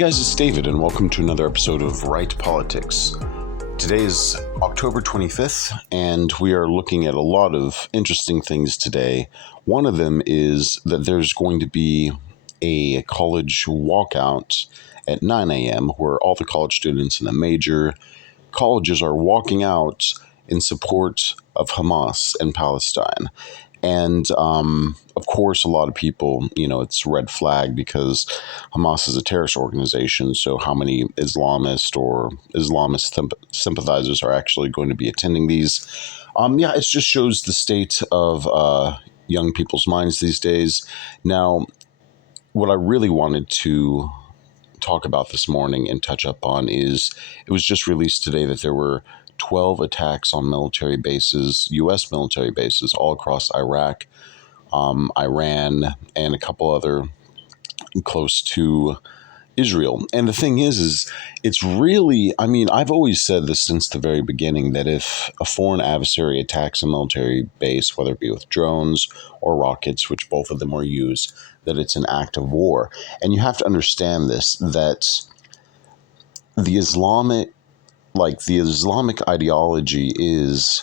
guys, it's David, and welcome to another episode of Right Politics. Today is October 25th, and we are looking at a lot of interesting things today. One of them is that there's going to be a college walkout at 9 a.m. where all the college students in the major colleges are walking out in support of Hamas and Palestine. And, of course, a lot of people, it's red flag because Hamas is a terrorist organization. So how many Islamist or Islamist sympathizers are actually going to be attending these? It just shows the state of young people's minds these days. Now, what I really wanted to talk about this morning and touch up on is it was just released today that there were 12 attacks on military bases, U.S. military bases, all across Iraq, Iran, and a couple other close to Israel. And the thing is it's really, I've always said this since the very beginning, that if a foreign adversary attacks a military base, whether it be with drones or rockets, which both of them were used, that it's an act of war. And you have to understand this, that the Islamic ideology is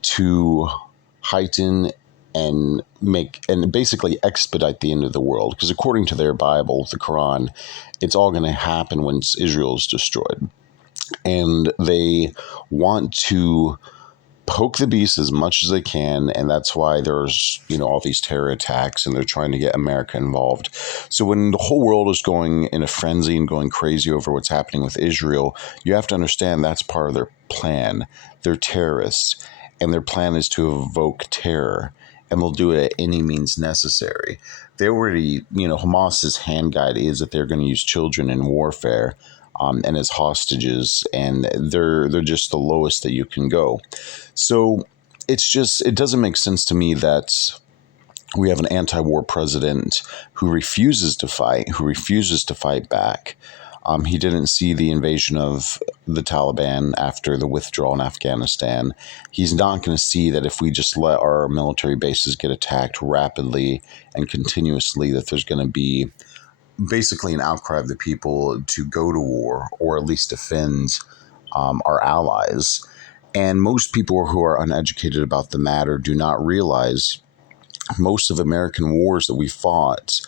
to heighten and basically expedite the end of the world. Because according to their Bible, the Quran, it's all going to happen once Israel is destroyed. And they want to poke the beast as much as they can, and that's why there's all these terror attacks, and they're trying to get America involved. So when the whole world is going in a frenzy and going crazy over what's happening with Israel, you have to understand that's part of their plan. They're terrorists, and their plan is to evoke terror, and they'll do it at any means necessary. They already, Hamas's hand guide is that they're going to use children in warfare and as hostages, and they're just the lowest that you can go. So it doesn't make sense to me that we have an anti-war president who refuses to fight back. He didn't see the invasion of the Taliban after the withdrawal in Afghanistan. He's not going to see that if we just let our military bases get attacked rapidly and continuously, that there's going to be basically an outcry of the people to go to war or at least defend our allies. And most people who are uneducated about the matter do not realize most of American wars that we fought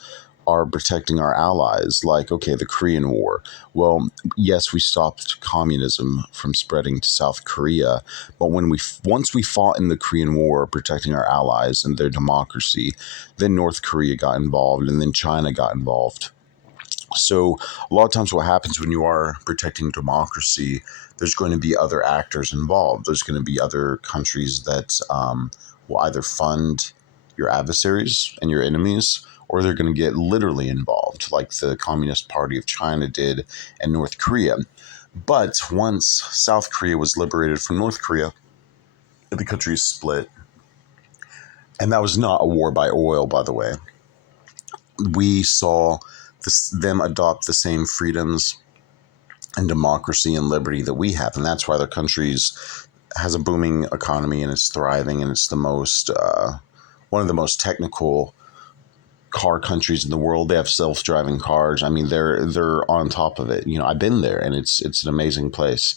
are protecting our allies. Like, okay, the Korean War. Well, yes, we stopped communism from spreading to South Korea, but once we fought in the Korean War protecting our allies and their democracy, then North Korea got involved, and then China got involved. So a lot of times what happens when you are protecting democracy, there's going to be other actors involved. There's going to be other countries that will either fund your adversaries and your enemies, or they're going to get literally involved, like the Communist Party of China did and North Korea. But once South Korea was liberated from North Korea, the country split. And that was not a war by oil, by the way. We saw them adopt the same freedoms and democracy and liberty that we have. And that's why their countries has a booming economy and it's thriving, and it's the most, one of the most technical car countries in the world. They have self-driving cars. They're on top of it. I've been there, and it's an amazing place.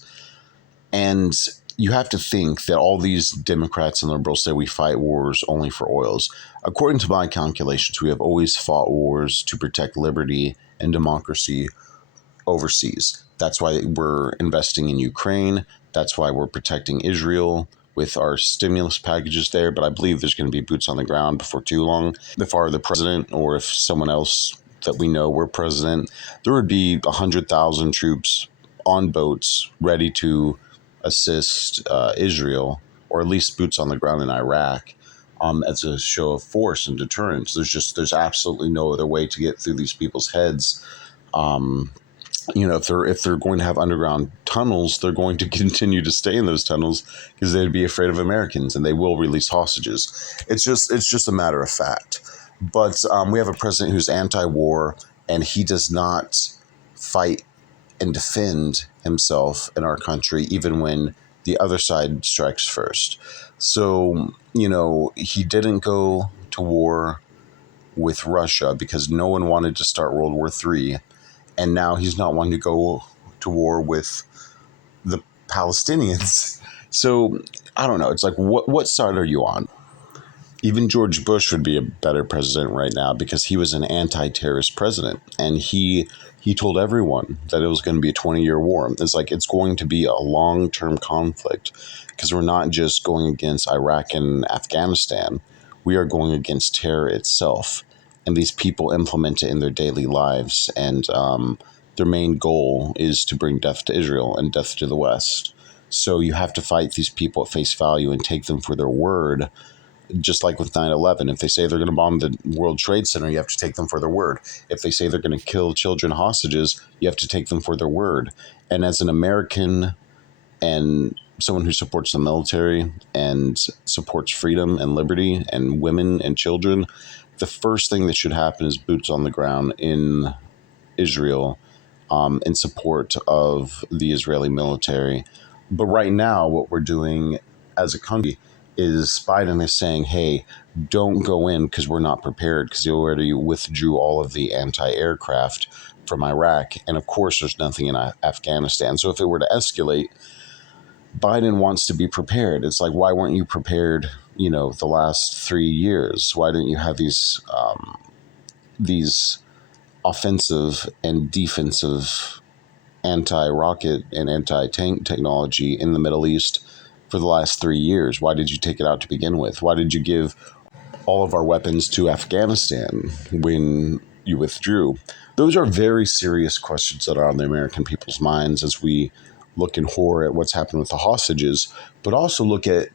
And you have to think that all these Democrats and liberals say we fight wars only for oils. According to my calculations, we have always fought wars to protect liberty and democracy overseas. That's why we're investing in Ukraine. That's why we're protecting Israel with our stimulus packages there. But I believe there's going to be boots on the ground before too long. If I were the president, or if someone else that we know were president, there would be 100,000 troops on boats ready to assist Israel, or at least boots on the ground in Iraq, as a show of force and deterrence. There's absolutely no other way to get through these people's heads. If they're going to have underground tunnels, they're going to continue to stay in those tunnels because they'd be afraid of Americans, and they will release hostages. It's just a matter of fact. But we have a president who's anti-war, and he does not fight and defend himself in our country, even when the other side strikes first. So, he didn't go to war with Russia because no one wanted to start World War III. and now he's not wanting to go to war with the Palestinians. So I don't know. It's like, what side are you on? Even George Bush would be a better president right now because he was an anti-terrorist president, and he told everyone that it was going to be a 20-year war. It's like it's going to be a long-term conflict because we're not just going against Iraq and Afghanistan. We are going against terror itself, and these people implement it in their daily lives, and their main goal is to bring death to Israel and death to the West. So you have to fight these people at face value and take them for their word, just like with 9/11. If they say they're going to bomb the World Trade Center, you have to take them for their word. If they say they're going to kill children hostages, you have to take them for their word. And as an American and someone who supports the military and supports freedom and liberty and women and children, the first thing that should happen is boots on the ground in Israel, in support of the Israeli military. But right now, what we're doing as a country is Biden is saying, hey, don't go in because we're not prepared, because he already withdrew all of the anti-aircraft from Iraq. And of course, there's nothing in Afghanistan. So if it were to escalate, Biden wants to be prepared. It's like, why weren't you prepared, the last 3 years? Why didn't you have these offensive and defensive anti-rocket and anti-tank technology in the Middle East for the last 3 years? Why did you take it out to begin with? Why did you give all of our weapons to Afghanistan when you withdrew? Those are very serious questions that are on the American people's minds as we look in horror at what's happened with the hostages, but also look at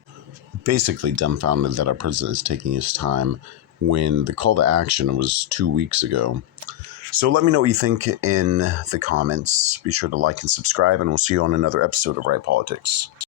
basically dumbfounded that our president is taking his time when the call to action was 2 weeks ago. So let me know what you think in the comments. Be sure to like and subscribe, and we'll see you on another episode of Right Politics.